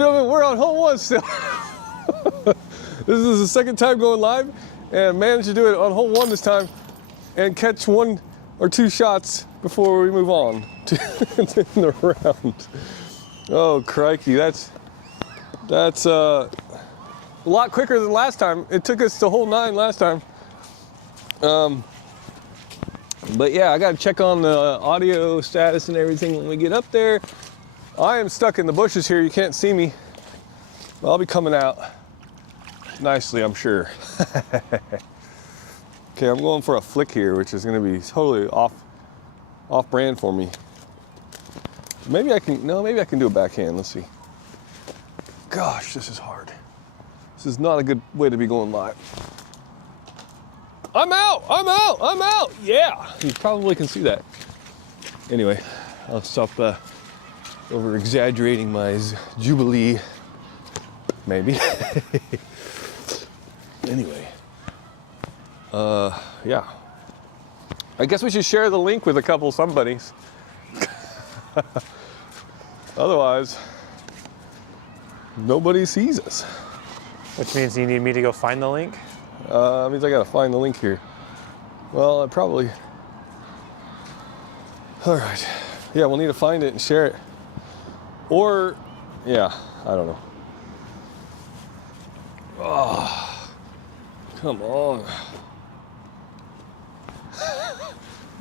We're on hole one still. This is the second time going live, and managed to do it on hole one this time and catch 1 or 2 shots before we move on to the round. Oh crikey, that's a lot quicker than last time. It took us to hole 9 last time. But yeah, I gotta check on the audio status and everything when we get up there. I am stuck in the bushes here. You can't see me. I'll be coming out nicely, I'm sure. Okay, I'm going for a flick here, which is gonna be totally off brand for me. Maybe I can do a backhand. Let's see. Gosh, this is hard. This is not a good way to be going live. I'm out. Yeah, you probably can see that. Anyway, I'll stop over exaggerating my jubilee, maybe. Anyway, yeah. I guess we should share the link with a couple somebodies. Otherwise, nobody sees us. Which means you need me to go find the link? Means I gotta find the link here. Well, I probably... All right. Yeah, we'll need to find it and share it. Or, yeah, I don't know. Oh, come on.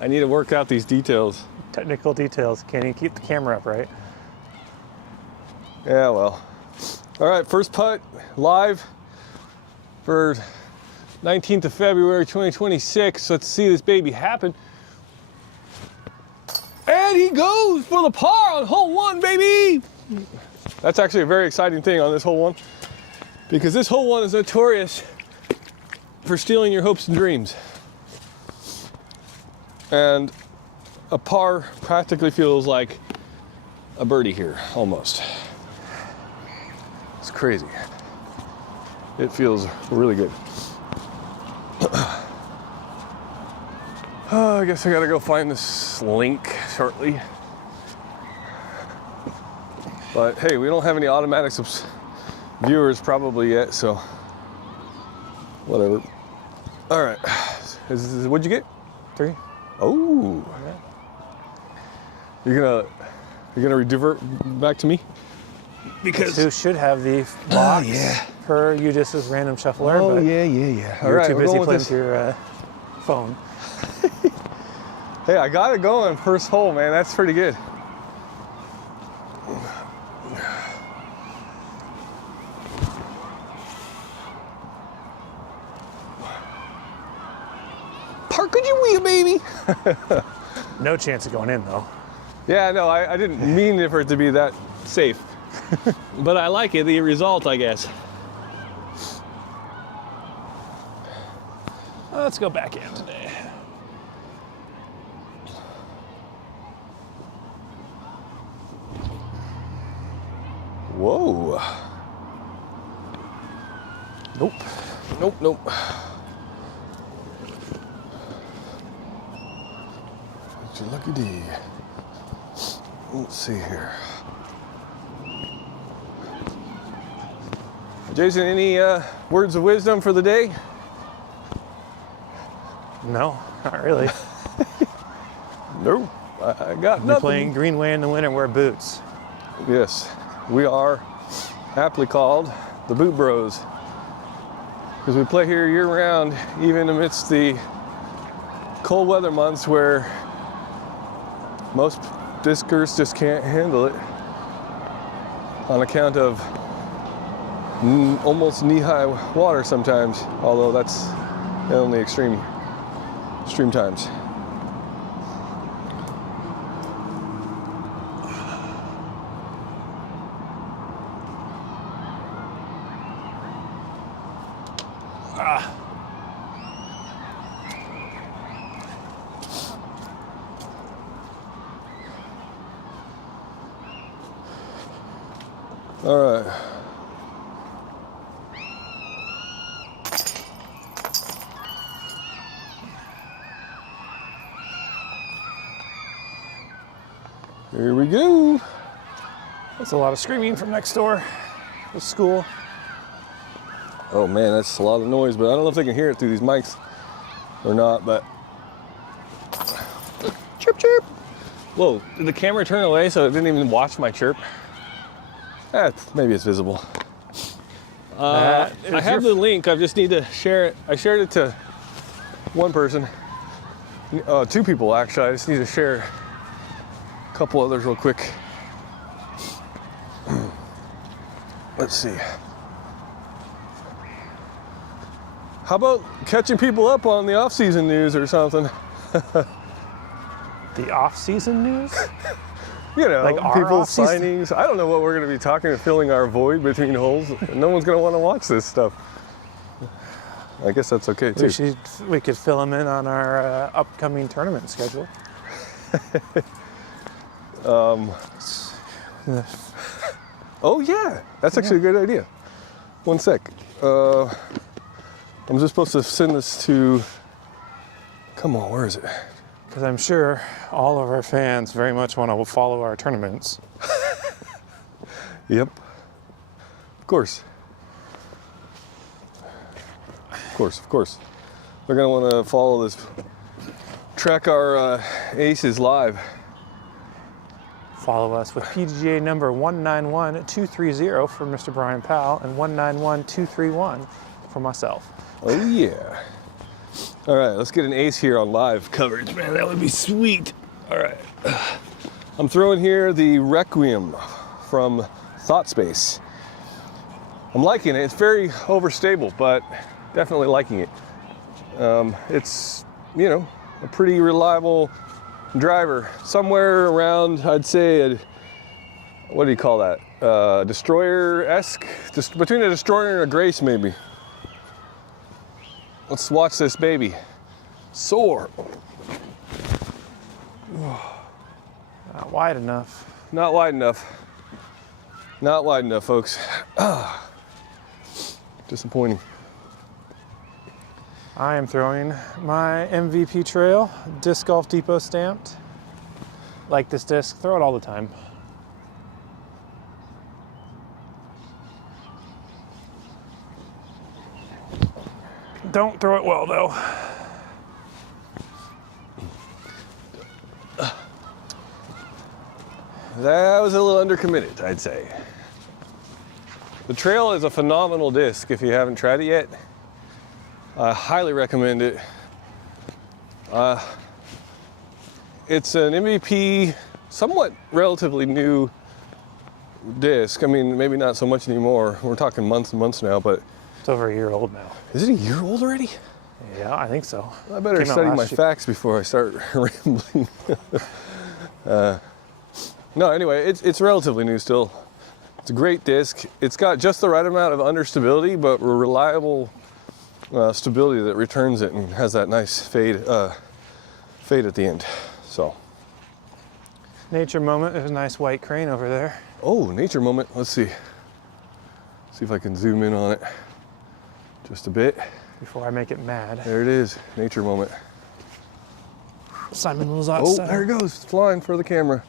I need to work out these details. Technical details. Can't even keep the camera up, right? Yeah, well. All right, first putt live for 19th of February, 2026. Let's see this baby happen. And he goes for the par on hole 1, baby! That's actually a very exciting thing on this hole 1, because this hole 1 is notorious for stealing your hopes and dreams. And a par practically feels like a birdie here, almost. It's crazy. It feels really good. I guess I gotta go find this link shortly. But hey, we don't have any automatic viewers probably yet, so whatever. All right, what'd you get? 3. Oh, yeah. You're gonna divert back to me? Because who should have the box per Udis's random shuffler. Oh, but yeah. You're right, too busy playing with your phone. Hey, I got it going first hole, man. That's pretty good. Park, could you wheel, baby? No chance of going in, though. Yeah, no, I didn't mean for it to be that safe. But I like it, the result, I guess. Let's go back in today. Whoa. Nope. It's your lucky D. Let's see here. Jason, any words of wisdom for the day? No, not really. Nope. I got We're nothing. playing Greenway in the winter, wear boots. Yes, we are aptly called the Boot Bros, because we play here year round, even amidst the cold weather months where most discers just can't handle it on account of almost knee-high water sometimes, although that's only extreme times. All right. Here we go. That's a lot of screaming from next door. school. Oh man, that's a lot of noise, but I don't know if they can hear it through these mics or not, but. Chirp, chirp. Whoa, did the camera turn away so it didn't even watch my chirp? Maybe it's visible. I have the link, I just need to share it. I shared it to one person, 2 people actually. I just need to share a couple others real quick. Let's see. How about catching people up on the off-season news or something? The off-season news? You know, Like our people off-season? signings. I don't know what we're going to be talking, filling our void between holes. No one's going to want to watch this stuff. I guess that's okay too. We could fill them in on our upcoming tournament schedule. Oh yeah, that's actually a good idea. One sec. I'm just supposed to send this to. Come on, where is it? Because I'm sure all of our fans very much want to follow our tournaments. Yep. Of course. Of course, of course. They're gonna want to follow this. Track our aces live. Follow us with PDGA number 191230 for Mr. Brian Powell and 191231 for myself. Oh yeah. All right, let's get an ace here on live coverage, man. That would be sweet. All right. I'm throwing here the Requiem from Thought Space. I'm liking it. It's very overstable, but definitely liking it. It's, you know, a pretty reliable driver. Somewhere around, I'd say, what do you call that? Destroyer-esque? Just between a Destroyer and a Grace, maybe. Let's watch this baby soar. Not wide enough. Not wide enough. Not wide enough, folks. Disappointing. I am throwing my MVP Trail Disc Golf Depot stamped. Like this disc, throw it all the time. Don't throw it well though. That was a little undercommitted, I'd say. The Trail is a phenomenal disc if you haven't tried it yet. I highly recommend it. It's an MVP, somewhat relatively new disc. I mean, maybe not so much anymore. We're talking months and months now, but. It's over a year old now. Is it a year old already? Yeah, I think so. I better Came out study my last year. facts before I start rambling. No, anyway, it's relatively new still. It's a great disc. It's got just the right amount of understability, but reliable stability that returns it and has that nice fade at the end. So. Nature moment. There's a nice white crane over there. Oh, nature moment. Let's see. See if I can zoom in on it just a bit. Before I make it mad. There it is, nature moment. Simon was Oh, outside. there it goes. It's flying for the camera.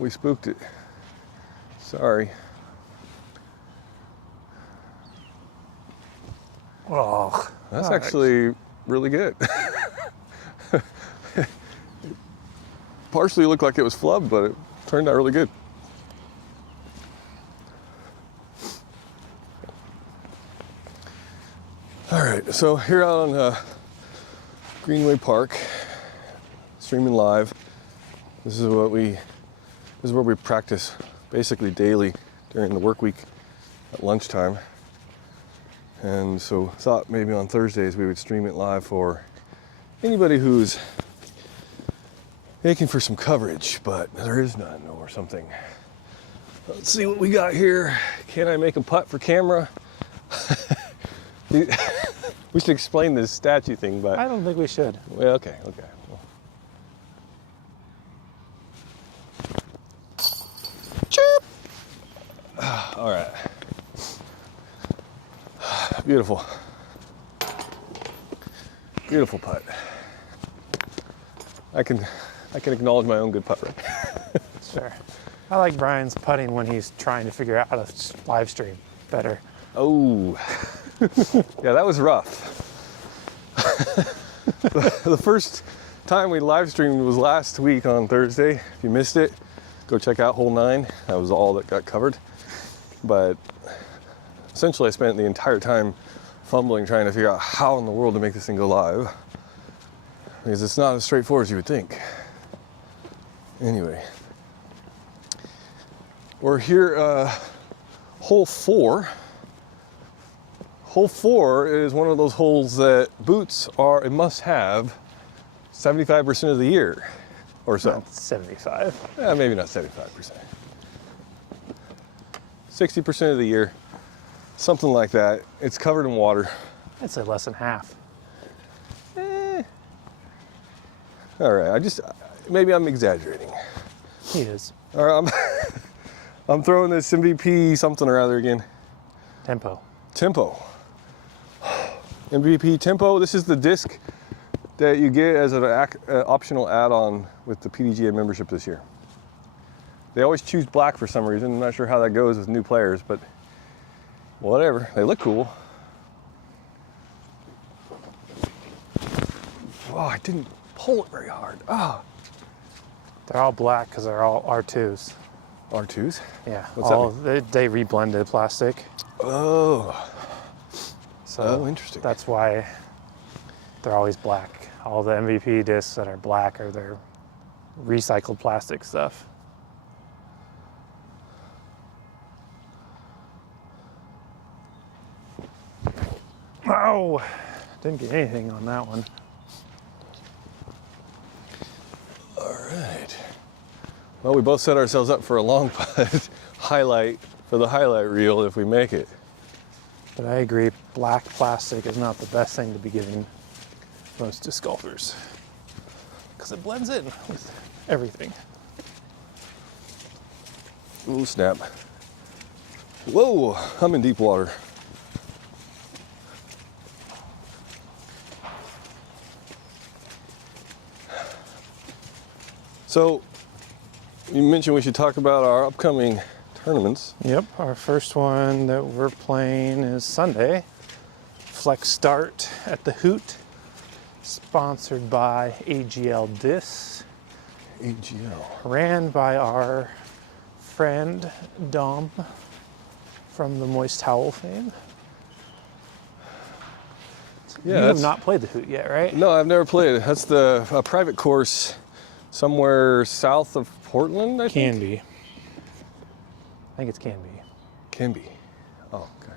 We spooked it. Sorry. Oh, That's all right. actually really good. Partially looked like it was flubbed, but it turned out really good. All right, so here out on Greenway Park, streaming live. This is where we practice basically daily during the work week at lunchtime. And so thought maybe on Thursdays we would stream it live for anybody who's aching for some coverage, but there is none or something. Let's see what we got here. Can I make a putt for camera? We should explain this statue thing, but I don't think we should. well, okay. Chirp. All right. Beautiful. Beautiful putt. I can acknowledge my own good putt, right? Sure. I like Brian's putting when he's trying to figure out how to live stream. better. Oh, yeah, that was rough. The first time we live streamed was last week on Thursday. If you missed it, go check out Hole 9. That was all that got covered. But essentially, I spent the entire time fumbling trying to figure out how in the world to make this thing go live, because it's not as straightforward as you would think. Anyway, we're here, hole 4. Hole 4 is one of those holes that boots are a must-have 75% of the year or so. Not 75. Maybe not 75%. 60% of the year, something like that. It's covered in water. I'd say less than half. All right, maybe I'm exaggerating. He is. All right, I'm throwing this MVP something or other again. Tempo. Tempo. MVP Tempo. This is the disc that you get as an optional add-on with the PDGA membership this year. They always choose black for some reason. I'm not sure how that goes with new players, but whatever. They look cool. Oh, I didn't pull it very hard. Ah. They're all black because they're all R2s. R2s? Yeah. What's that mean? They reblended plastic. Oh. So interesting. that's why they're always black. All the MVP discs that are black are their recycled plastic stuff. Oh, didn't get anything on that one. All right. Well, we both set ourselves up for a long putt highlight for the highlight reel if we make it. But I agree, black plastic is not the best thing to be giving most disc golfers because it blends in with everything. Ooh, snap. Whoa, I'm in deep water. So, you mentioned we should talk about our upcoming tournaments. Yep, our first one that we're playing is Sunday. Flex Start at the Hoot, sponsored by AGL Discs. AGL. Ran by our friend Dom from the Moist Towel fame. Yeah, you have that's- not played the Hoot yet, right? No, I've never played it. That's a private course somewhere south of Portland, I think. Canby. I think it's Canby. Can be. Oh, okay.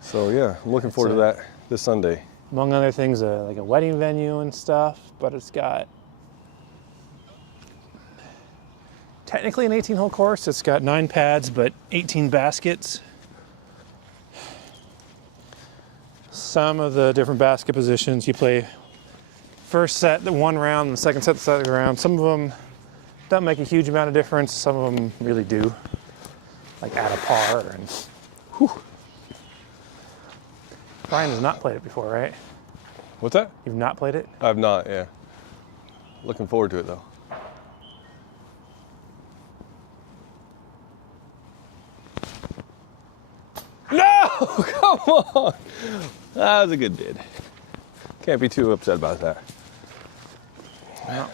So yeah, I'm looking forward to that this Sunday. Among other things, like a wedding venue and stuff, but it's got technically an 18-hole course. It's got 9 pads, but 18 baskets. Some of the different basket positions you play first set, the one round, the second set, the second round. Some of them don't make a huge amount of difference. Some of them really do, like add a par. And whew. Brian has not played it before, right? What's that? You've not played it? I've not, yeah. Looking forward to it though. No! Come on! That was a good bid. Can't be too upset about that.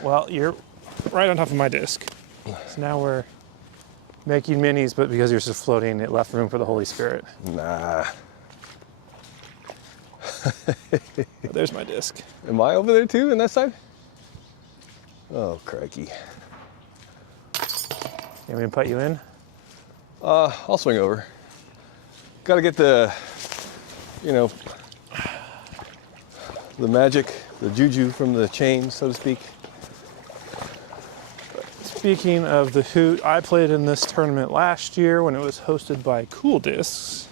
Well, you're right on top of my disc. So now we're making minis, but because you're just floating, it left room for the Holy Spirit. Nah. But there's my disc. Am I over there too, in that side? Oh, crikey. You want me to put you in? I'll swing over. Gotta get the, the magic, the juju from the chain, so to speak. Speaking of the Hoot, I played in this tournament last year when it was hosted by Cool Discs.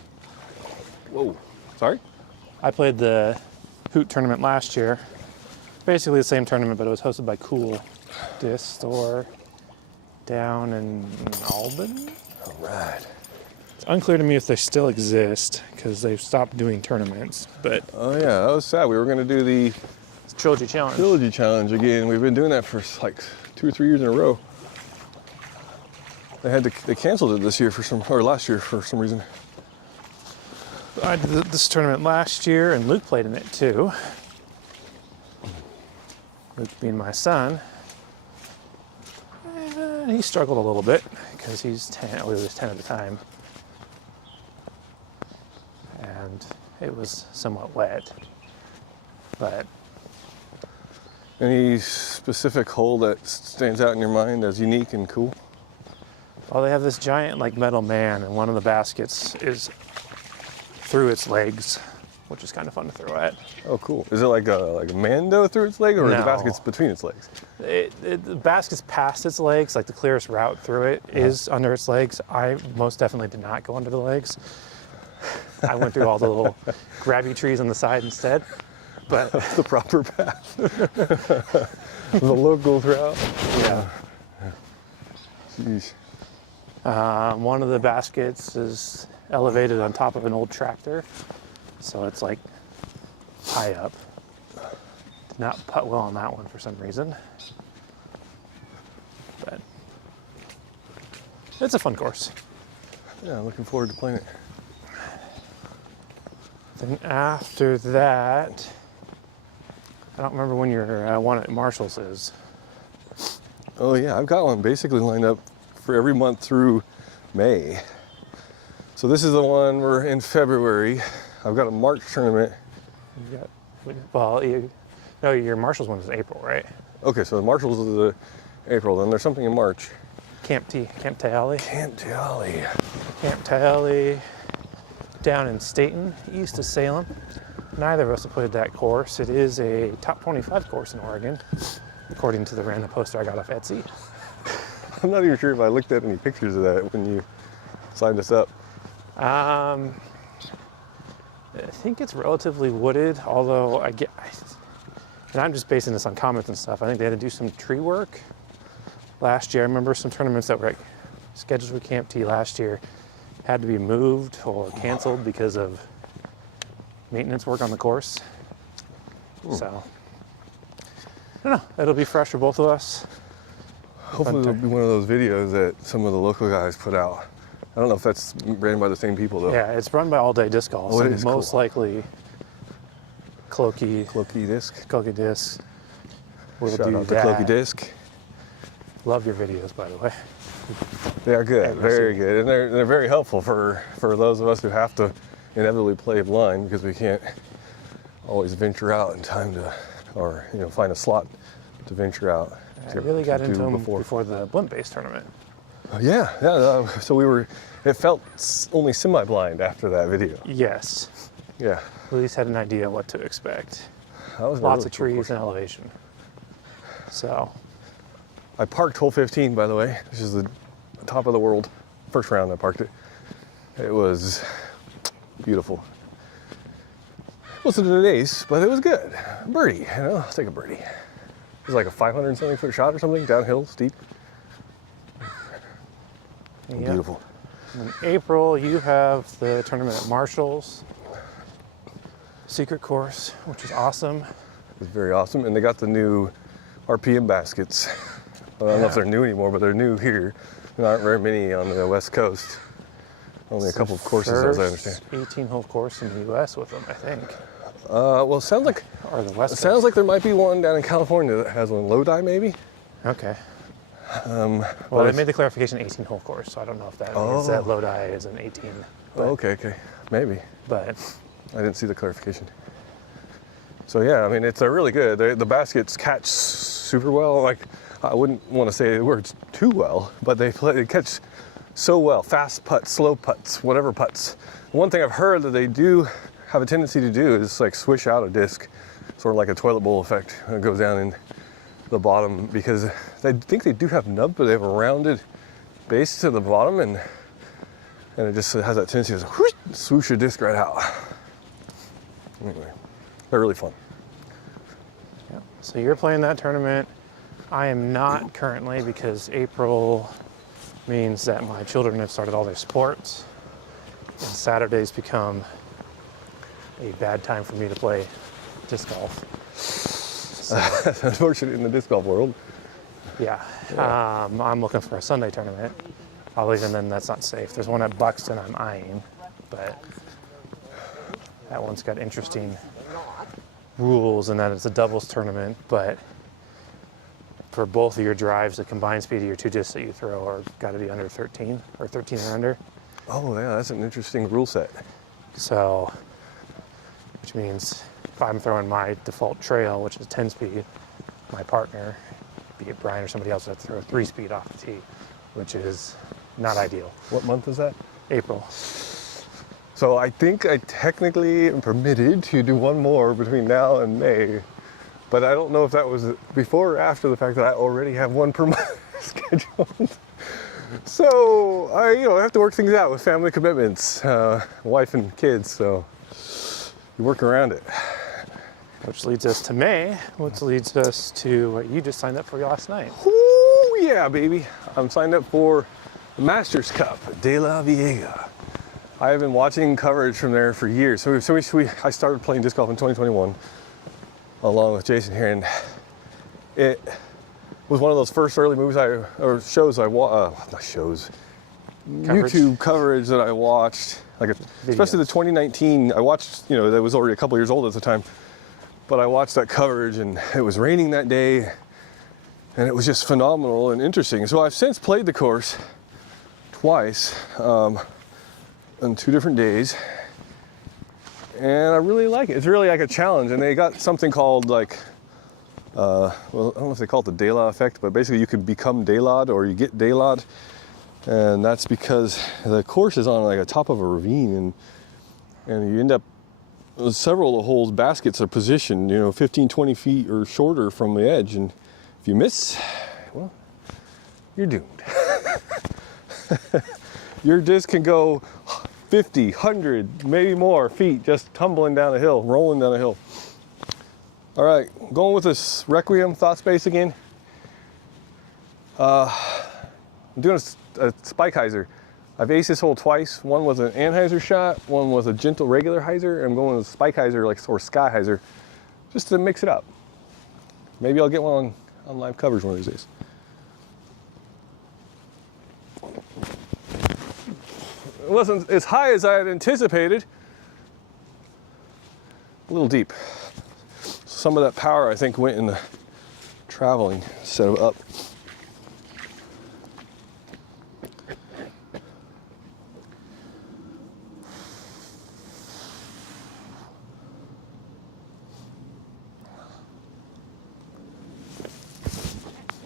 Whoa, sorry? I played the Hoot tournament last year. Basically the same tournament, but it was hosted by Cool Disc store down in Albany. All right. It's unclear to me if they still exist because they've stopped doing tournaments, but Oh yeah, that was sad. We were gonna do the it's Trilogy Challenge. Trilogy Challenge again. We've been doing that for like 2 or 3 years in a row. They canceled it this year or last year for some reason. I did this tournament last year, and Luke played in it too. Luke being my son. And he struggled a little bit because he's 10, well, he was 10 at the time. And it was somewhat wet. But Any specific hole that stands out in your mind as unique and cool? well, they have this giant like metal man, and one of the baskets is through its legs, which is kind of fun to throw at. Oh, cool. Is it like a mando through its leg, or the No. basket's between its legs? The basket's past its legs, like the clearest route through it is under its legs. I most definitely did not go under the legs. I went through all the little grabby trees on the side instead. But The proper path. The local route. yeah, Jeez. one of the baskets is elevated on top of an old tractor, so it's like high up. Did not putt well on that one for some reason, but it's a fun course. Yeah, looking forward to playing it. Then after that, I don't remember when your one at Marshall's is. Oh yeah, I've got one basically lined up for every month through May. So this is the one we're in February. I've got a March tournament. You got, well, no, your Marshall's one is April, right? Okay, so the Marshalls is the April, then there's something in March. Camp Tayali. Camp Tally. Camp Tayali down in Staten, east of Salem. Neither of us have played that course. It is a top 25 course in Oregon, according to the random poster I got off Etsy. I'm not even sure if I looked at any pictures of that when you signed us up. I think it's relatively wooded, although and I'm just basing this on comments and stuff. I think they had to do some tree work last year. I remember some tournaments that were like scheduled for Camp T last year had to be moved or canceled because of maintenance work on the course. So, I don't know. It'll be fresh for both of us. Hopefully it'll be one of those videos that some of the local guys put out. I don't know if that's ran by the same people though. Yeah, it's run by All Day Disc Golf. Oh, it so is most cool. likely Cloaky Cloaky Disc. Disc will Shout do out to that. Cloaky Disc. Love your videos, by the way. They are good, Every very single- good, and they're very helpful for those of us who have to inevitably play blind because we can't always venture out in time to, or find a slot to venture out. I really got to into do them before the blimp-based tournament. Yeah. So it felt only semi-blind after that video. Yes, Yeah, at least had an idea what to expect. that was a Lots really of cool trees course. and elevation. So, I parked hole 15, by the way. This is the top of the world. First round I parked it. It was beautiful. Wasn't an ace, but it was good. Birdie, I'll take a birdie. It was like a 500 and something foot shot or something, downhill, steep. yeah. Beautiful. In April, you have the tournament at Marshall's. Secret course, which is awesome. It was very awesome. And they got the new RPM baskets. I don't know if they're new anymore, but they're new here. There aren't very many on the West Coast. Only a It's couple the of courses, as I first understand. 18-hole course in the U.S. with them, I think, Well, it sounds like or the West it sounds Coast. like there might be one down in California that has one. Lodi, maybe. Okay. But Well, they it's- made the clarification 18-hole course, so I don't know if that means that Lodi is an 18. Oh, okay, maybe. But I didn't see the clarification. So yeah, I mean, it's really good. The baskets catch super well. Like, I wouldn't want to say the words too well, but they catch so well. Fast putts, slow putts, whatever putts. One thing I've heard that they do have a tendency to do is like swish out a disc, sort of like a toilet bowl effect. It goes down in the bottom because they think they do have nub, but they have a rounded base to the bottom, and it just has that tendency to whoosh, swoosh a disc right out. Anyway, they're really fun. yeah. So you're playing that tournament. I am not currently because April means that my children have started all their sports, and Saturdays become a bad time for me to play disc golf. That's unfortunate in the disc golf world. Yeah, I'm looking for a Sunday tournament. Although even then, that's not safe. There's one at Buxton I'm eyeing, but That one's got interesting rules in that it's a doubles tournament, but for both of your drives, the combined speed of your two discs that you throw are got to be under 13 or 13 or under. Oh yeah, that's an interesting rule set. So, which means if I'm throwing my default trail, which is 10 speed, my partner, be it Brian or somebody else, has to throw 3 speed off the tee, which is not ideal. What month is that? April. So I think I technically am permitted to do one more between now and May, but I don't know if that was before or after the fact that I already have one per month scheduled. So I have to work things out with family commitments, wife and kids. So you work around it. Which leads us to May, which leads us to what you just signed up for last night. Ooh, yeah, baby. I'm signed up for the Masters Cup, De La Viega. I have been watching coverage from there for years. So I started playing disc golf in 2021 along with Jason here, and it was one of those first early shows I watched, not shows, Coverage. YouTube coverage that I watched, especially the 2019. I watched, that was already a couple years old at the time, but I watched that coverage, and it was raining that day, and it was just phenomenal and interesting. So I've since played the course twice. On 2 different days, and I really like it. It's really like a challenge, and they got something called well, I don't know if they call it the De La effect, but basically you could become De-La'd or you get De-La'd, and that's because the course is on like a top of a ravine, and you end up, several of the holes, baskets are positioned 15, 20 feet or shorter from the edge, and if you miss, well, you're doomed. Your disc can go 50, 100, maybe more feet just tumbling down a hill, rolling down a hill. All right, going with this Requiem Thought Space again. I'm doing a spike hyzer. I've aced this hole twice, one with an anhyzer shot, one with a gentle regular hyzer. I'm going with a spike hyzer or sky hyzer, just to mix it up. Maybe I'll get one on live coverage one of these days. It wasn't as high as I had anticipated. A little deep. Some of that power, I think, went in the traveling instead of up.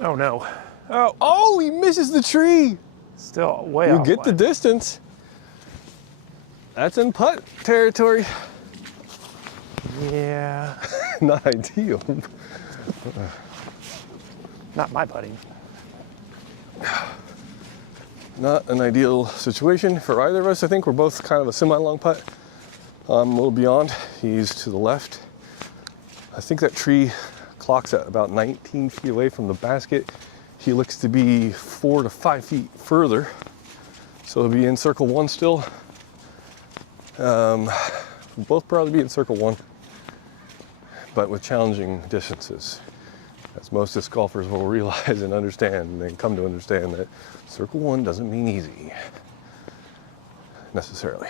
Oh no. Oh, he misses the tree. Still way You off get the line. distance. That's in putt territory. Yeah. Not ideal. Not my putting. Not an ideal situation for either of us. I think we're both kind of a semi-long putt. I'm a little beyond. He's to the left. I think that tree clocks at about 19 feet away from the basket. He looks to be 4 to 5 feet further. So he'll be in circle 1 still. We'll both probably be in circle 1, but with challenging distances. As most disc golfers will realize and understand, and they come to understand that circle 1 doesn't mean easy, necessarily.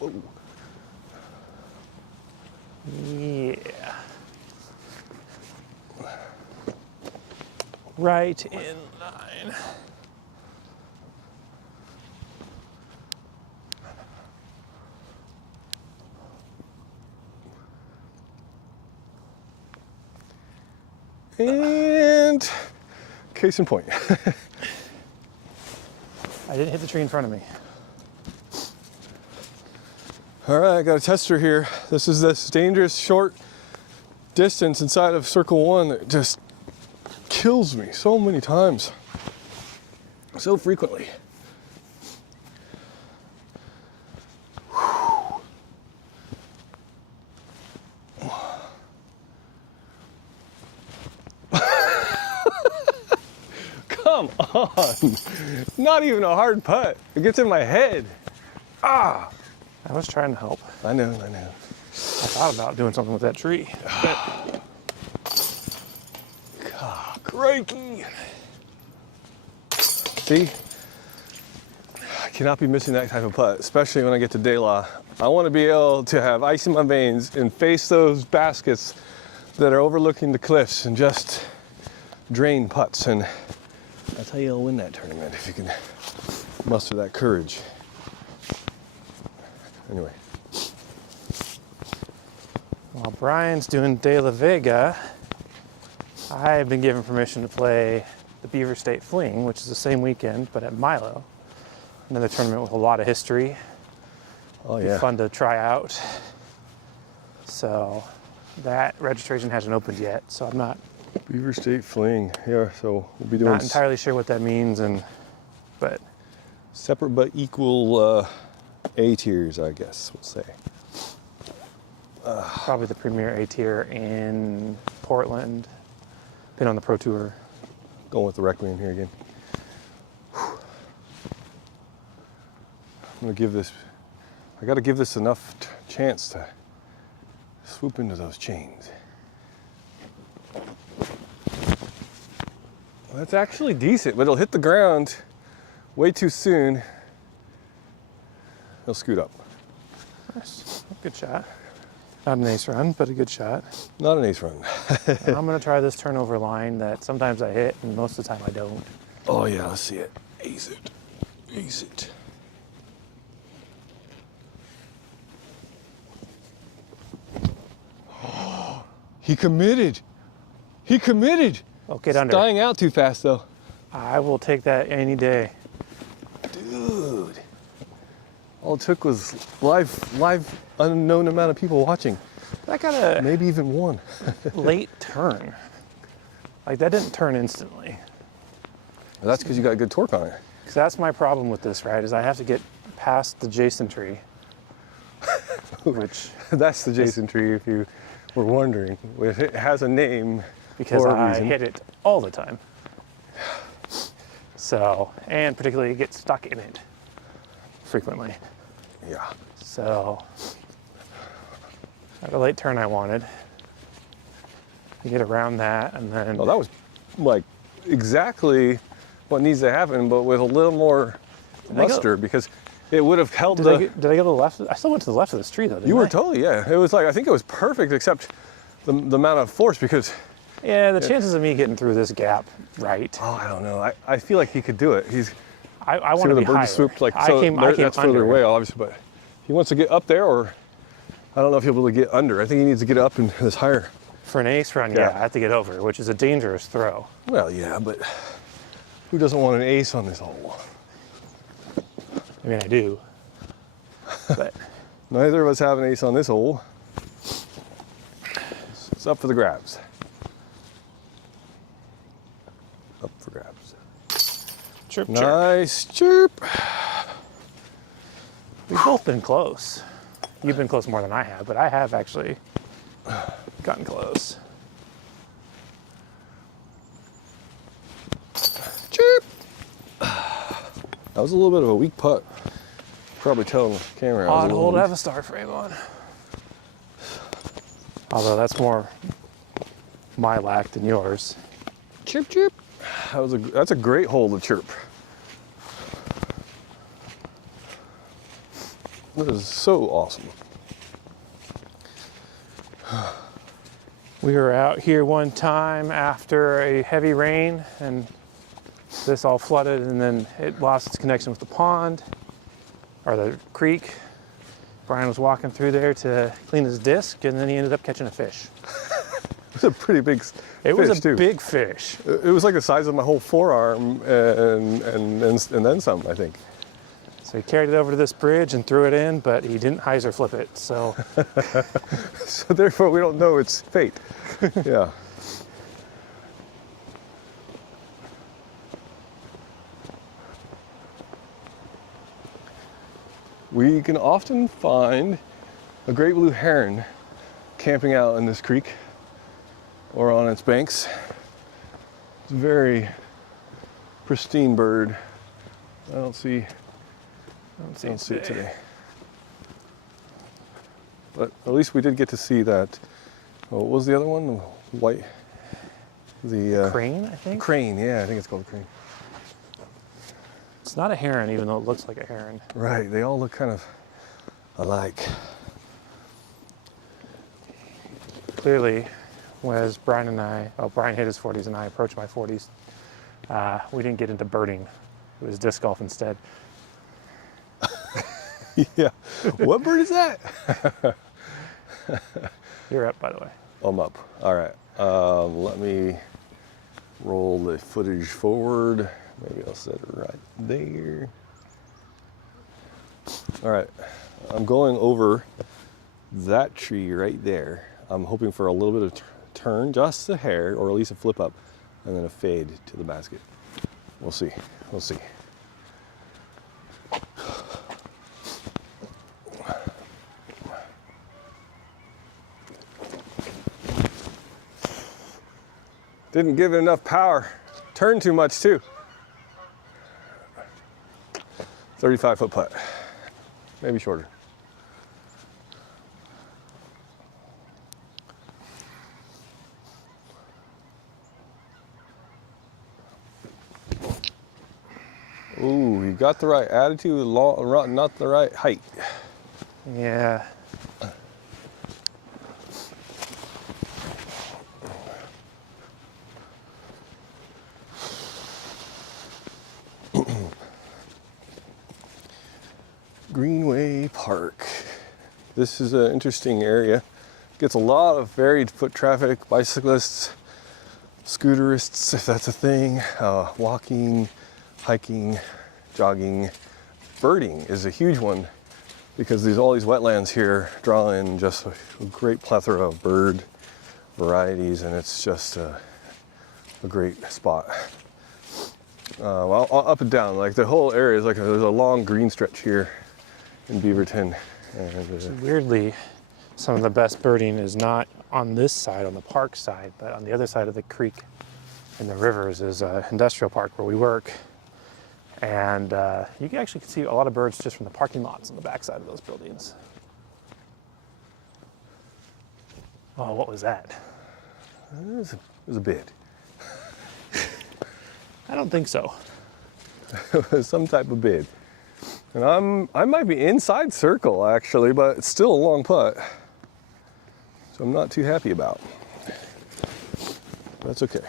Whoa. Yeah. Right in line. And case in point. I didn't hit the tree in front of me. All right, I got a tester here. This is this dangerous short distance inside of circle 1 that just kills me so many times, so frequently. Come on, not even a hard putt. It gets in my head. Ah. I was trying to help. I know. I thought about doing something with that tree. But... crikey. See? I cannot be missing that type of putt, especially when I get to De La. I want to be able to have ice in my veins and face those baskets that are overlooking the cliffs and just drain putts. And that's how you'll win that tournament, if you can muster that courage. Anyway. While Brian's doing De La Vega, I have been given permission to play the Beaver State Fling, which is the same weekend, but at Milo. Another tournament with a lot of history. Oh, Be yeah. fun to try out. So that registration hasn't opened yet, so I'm not Beaver State Fling. Yeah, so we'll be doing not entirely sure what that means, but separate but equal A tiers, I guess we'll say. probably the premier A tier in Portland. Been on the Pro Tour. Going with the Requiem here again. I'm gonna give this, I gotta give this enough chance to swoop into those chains. Well, that's actually decent, but it'll hit the ground way too soon. He'll scoot up. Nice. Good shot. Not an ace run, but a good shot. Not an ace run. I'm gonna try this turnover line that sometimes I hit and most of the time I don't. Oh yeah, let's see it. Ace it. Ace it. He committed. He committed. Oh, get It's under. dying out too fast though. I will take that any day. Dude. All it took was live unknown amount of people watching. That got a Maybe even one. late turn. Like that didn't turn instantly. That's because you got good torque on it. Because that's my problem with this, right? Is I have to get past the Jason tree, which That's the Jason tree if you were wondering. It has a name because for a I reason. hit it all the time. So, and particularly get stuck in it frequently. Yeah. So, got a late turn I wanted. You get around that, and then Well, that was like exactly what needs to happen, but with a little more I go- luster because it would have held did the. I go to the left? I still went to the left of this tree though. Didn't You were I? totally, yeah. It was like, I think it was perfect except the amount of force because, Yeah, the chances of me getting through this gap, right? oh, I don't know. I feel like he could do it. He's, I see want to where the be bird higher. just swooped like, I so came that's under. further away, obviously, but he wants to get up there or I don't know if he'll be able to get under. I think he needs to get up and this higher. For an ace run, Yeah. yeah, I have to get over, which is a dangerous throw. Well, yeah, but who doesn't want an ace on this hole? I mean, I do. But Neither of us have an ace on this hole. It's up for the grabs. Up for grabs. chirp, chirp. Nice chirp. We've both been close. You've been close more than I have, but I have actually gotten close. Chirp. That was a little bit of a weak putt. Probably telling the camera. I was Odd a hole to little have a star frame on. Although that's more my lack than yours. weak. Chirp, chirp. That's a great hole to chirp. That is so awesome. We were out here one time after a heavy rain and this all flooded and then it lost its connection with the pond or the creek. Brian was walking through there to clean his disc and then he ended up catching a fish. It was a pretty big It was fish, a too. big fish. It was like the size of my whole forearm and then some, I think. So he carried it over to this bridge and threw it in, but he didn't hyzer flip it. So So therefore we don't know its fate. Yeah. We can often find a great blue heron camping out in this creek or on its banks. It's a very pristine bird. I don't see it today. But at least we did get to see that. What was the other one? The white, the Crane, I think. crane. Yeah, I think it's called a crane. not a heron, even though it looks like a heron. Right, they all look kind of alike. Clearly, as Brian hit his 40s and I approached my 40s, we didn't get into birding. It was disc golf instead. Yeah. What bird is that? You're up, by the way. I'm up. All right. Let me roll the footage forward. Maybe I'll set it right there. All right. I'm going over that tree right there. I'm hoping for a little bit of turn, just a hair, or at least a flip up, and then a fade to the basket. We'll see. We'll see. Didn't give it enough power. Turned too much too. 35-foot putt. Maybe shorter. Ooh, you got the right attitude, not the right height. Yeah. Greenway Park. This is an interesting area. Gets a lot of varied foot traffic, bicyclists, scooterists, if that's a thing, walking, hiking, jogging. Birding is a huge one because there's all these wetlands here draw in just a great plethora of bird varieties, and it's just a great spot. Well, up and down, like the whole area is like there's a long green stretch here in Beaverton. And, Weirdly, some of the best birding is not on this side, on the park side, but on the other side of the creek and the rivers is an industrial park where we work. And you can actually see a lot of birds just from the parking lots on the backside of those buildings. Oh, what was that? it was a bid. I don't think so. It was some type of bid. And I might be inside circle actually, but it's still a long putt. So I'm not too happy about. That's okay.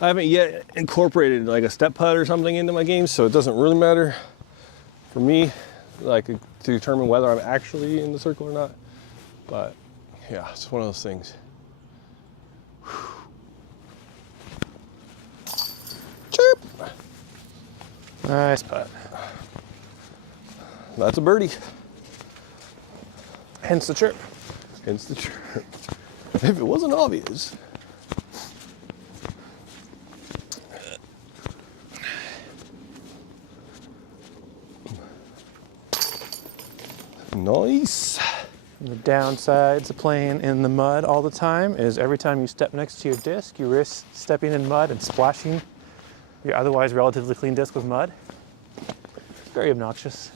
I haven't yet incorporated like a step putt or something into my game, so it doesn't really matter for me, like to determine whether I'm actually in the circle or not. But yeah, it's one of those things. Chirp! Nice putt. That's a birdie. Hence the chirp. Hence the chirp. If it wasn't obvious. Nice. And the downsides of playing in the mud all the time is every time you step next to your disc, you risk stepping in mud and splashing your otherwise relatively clean disc with mud. Very obnoxious.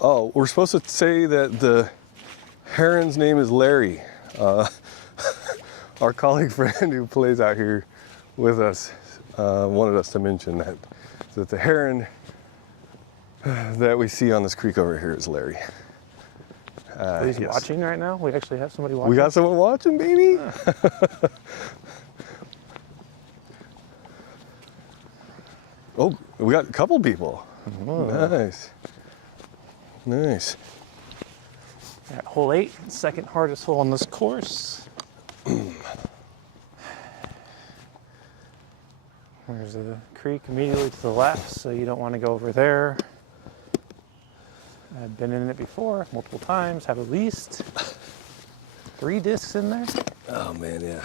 Oh, we're supposed to say that the heron's name is Larry. Our colleague friend who plays out here with us wanted us to mention that the heron that we see on this creek over here is Larry. He's yes. watching right now? We actually have somebody watching? We got someone watching, baby. Oh, we got a couple people. Oh. Nice. Nice. At hole 8, second hardest hole on this course. There's a creek immediately to the left, so you don't want to go over there. I've been in it before, multiple times, have at least 3 discs in there. Oh man, yeah.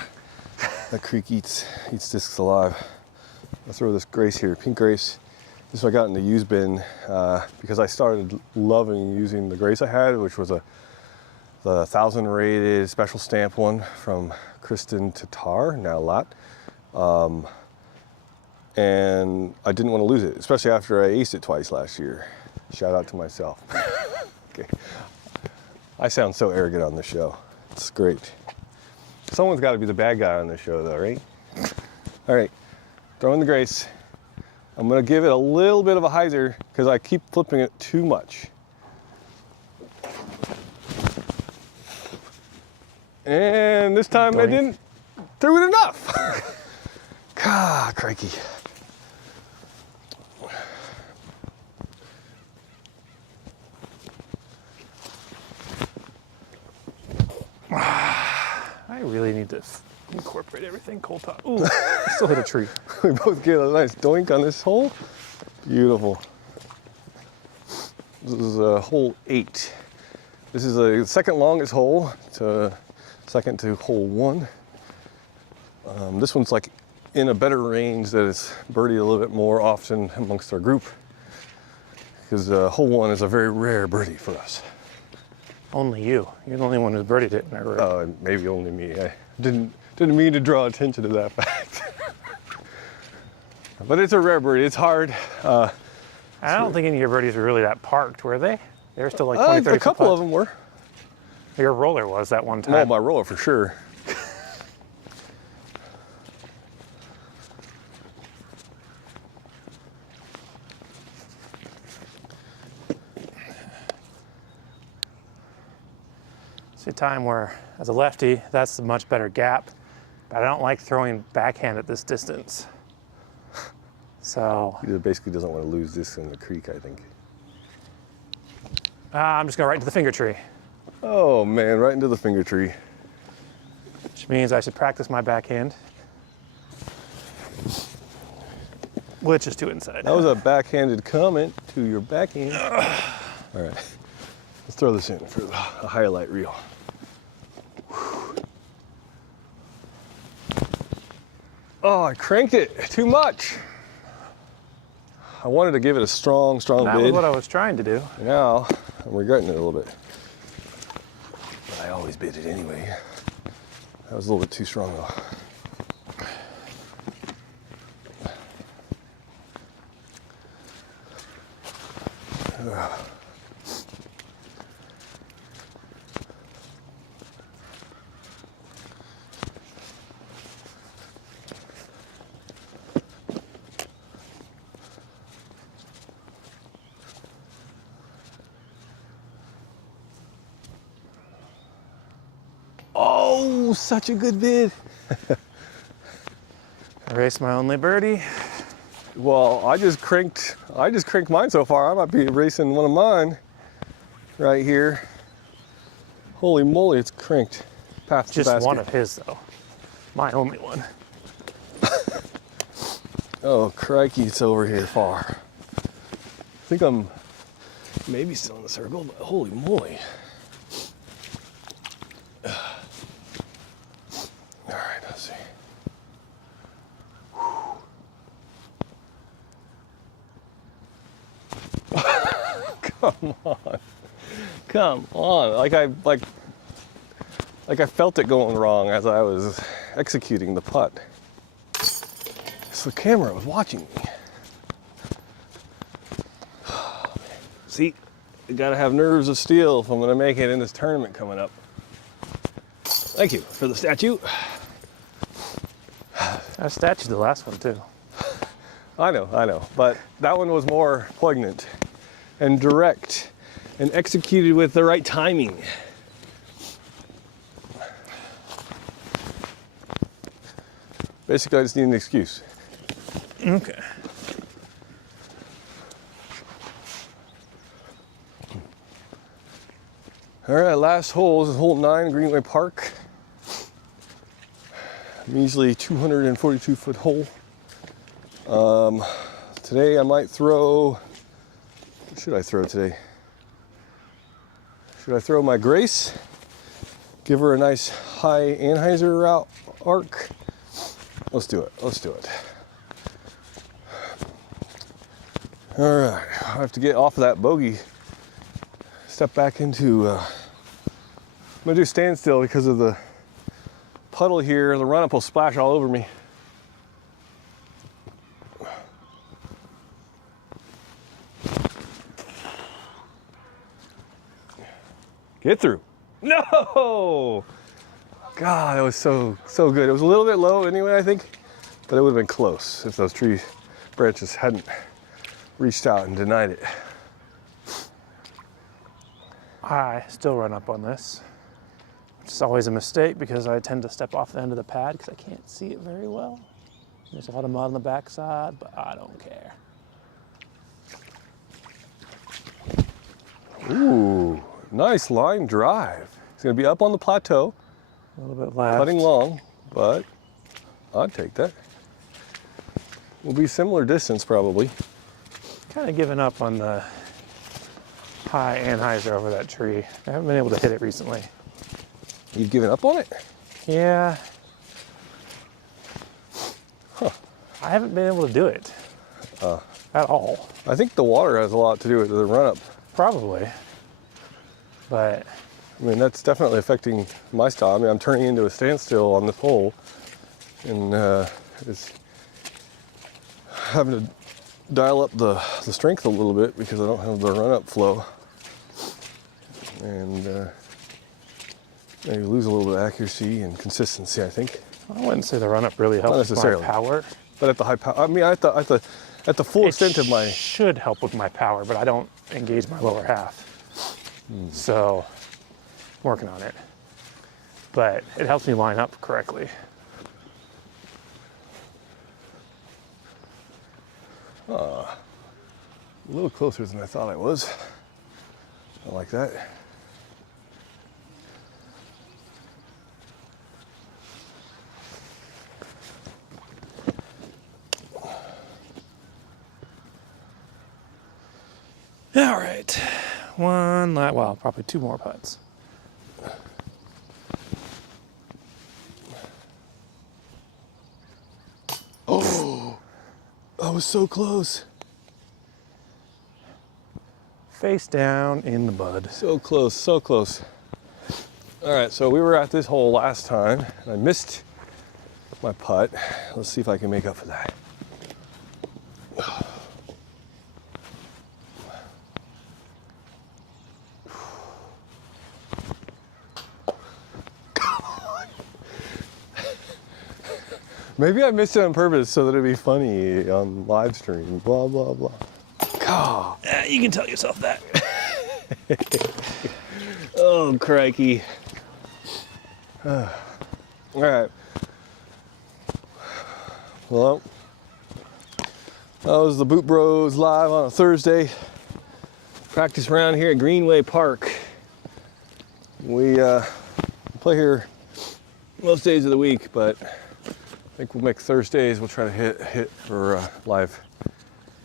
That creek eats discs alive. I'll throw this Grace here, pink Grace. This one I got in the used bin because I started loving using the Grace I had, which was the 1,000 rated special stamp one from Kristen Tatar, now Lot. And I didn't want to lose it, especially after I aced it twice last year. Shout out to myself. Okay. I sound so arrogant on this show. It's great. Someone's got to be the bad guy on this show, though, right? All right, throwing the Grace. I'm gonna give it a little bit of a hyzer because I keep flipping it too much. And this time I Doink. didn't threw it enough. God, crikey. I really need to incorporate everything cold top. Ooh, still hit a tree. We both get a nice doink on this hole. Beautiful. This is hole 8. This is the second longest hole, second to hole 1. This one's like in a better range that it's birdied a little bit more often amongst our group because hole 1 is a very rare birdie for us. Only you. You're the only one who's birdied it in our group. Maybe only me. I didn't mean to draw attention to that fact. But it's a rare birdie. It's hard. I don't think any of your birdies were really that parked, were they? They were still like 20, 30 a couple of them were. Your roller was that one time. Well, my roller for sure. It's a time where, as a lefty, that's a much better gap. But I don't like throwing backhand at this distance. So He basically doesn't want to lose this in the creek, I think. I'm just going right into the finger tree, Oh man, right into the finger tree. which means I should practice my backhand, which is to inside. That was a backhanded comment to your backhand. All right, let's throw this in for the highlight reel. Oh, I cranked it too much. I wanted to give it a strong That bid. was what I was trying to do. Now, I'm regretting it a little bit. But I always bid it anyway. That was a little bit too strong though. Oh, such a good bid. Erase my only birdie. Well, I just cranked mine so far. I might be racing one of mine right here. Holy moly, it's cranked past the Just basket. one of his, though. My only one. Oh, crikey, it's over here far. I think I'm maybe still in the circle, but holy moly. All right, let's see. Come on. Come on. Like I felt it going wrong as I was executing the putt. So the camera was watching me. See, you gotta have nerves of steel if I'm gonna make it in this tournament coming up. Thank you for the statue. I statue the last one, too. I know, but that one was more poignant and direct and executed with the right timing. Basically, I just need an excuse. Okay. All right, last hole. This is hole 9, Greenway Park. Measly 242-foot hole. Today I might throw, what should I throw today? Should I throw my Grace? Give her a nice high Anheuser route arc? Let's do it, let's do it. All right, I have to get off of that bogey. Step back into, I'm gonna do standstill because of the puddle here. The run-up will splash all over me. Get through. No! God, that was so good. It was a little bit low anyway, I think, but it would have been close if those tree branches hadn't reached out and denied it. I still run up on this. It's always a mistake because I tend to step off the end of the pad because I can't see it very well. There's a lot of mud on the backside, but I don't care. Ooh, nice line drive. It's gonna be up on the plateau, A little bit left. putting long, but I'd take that. Will be similar distance probably. Kind of giving up on the high anhyzer over that tree. I haven't been able to hit it recently. You've given up on it? Yeah. I haven't been able to do it at all. I think the water has a lot to do with the run up. Probably. But I mean, that's definitely affecting my style. I mean, I'm turning into a standstill on this hole, and it's having to dial up the strength a little bit because I don't have the run-up flow, and maybe lose a little bit of accuracy and consistency, I think. I wouldn't say the run-up really helps with my necessarily. power. But at the high power, I mean, at the full extent of my. Should help with my power, but I don't engage my lower half. So, working on it. But it helps me line up correctly. A little closer than I thought I was. I like that. All right, one last, well, probably two more putts. Oh, I was so close. Face down in the bud. So close, so close. All right, so we were at this hole last time, and I missed my putt. Let's see if I can make up for that. Maybe I missed it on purpose so that it'd be funny on live stream. Blah blah blah. God. You can tell yourself that. Oh crikey. All right. Well, that was the Boot Bros live on a Thursday. Practice around here at Greenway Park. We play here most days of the week, but I think we'll make Thursdays. We'll try to hit for live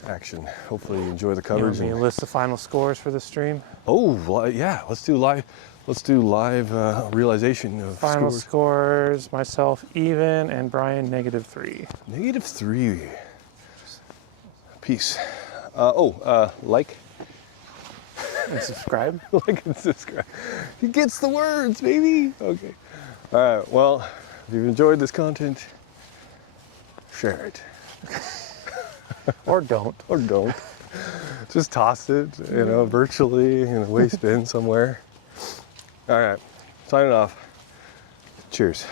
action. Hopefully you enjoy the You coverage. want me to list the final scores for the stream? Oh, yeah, let's do live. Let's do live realization of Final scores. scores, myself even, and Brian -3. -3. Peace. Like. And subscribe. Like and subscribe. He gets the words, baby. Okay. All right. Well, if you've enjoyed this content, share it. Or don't. Or don't. Just toss it, virtually in a waste bin somewhere. All right. Signing off. Cheers.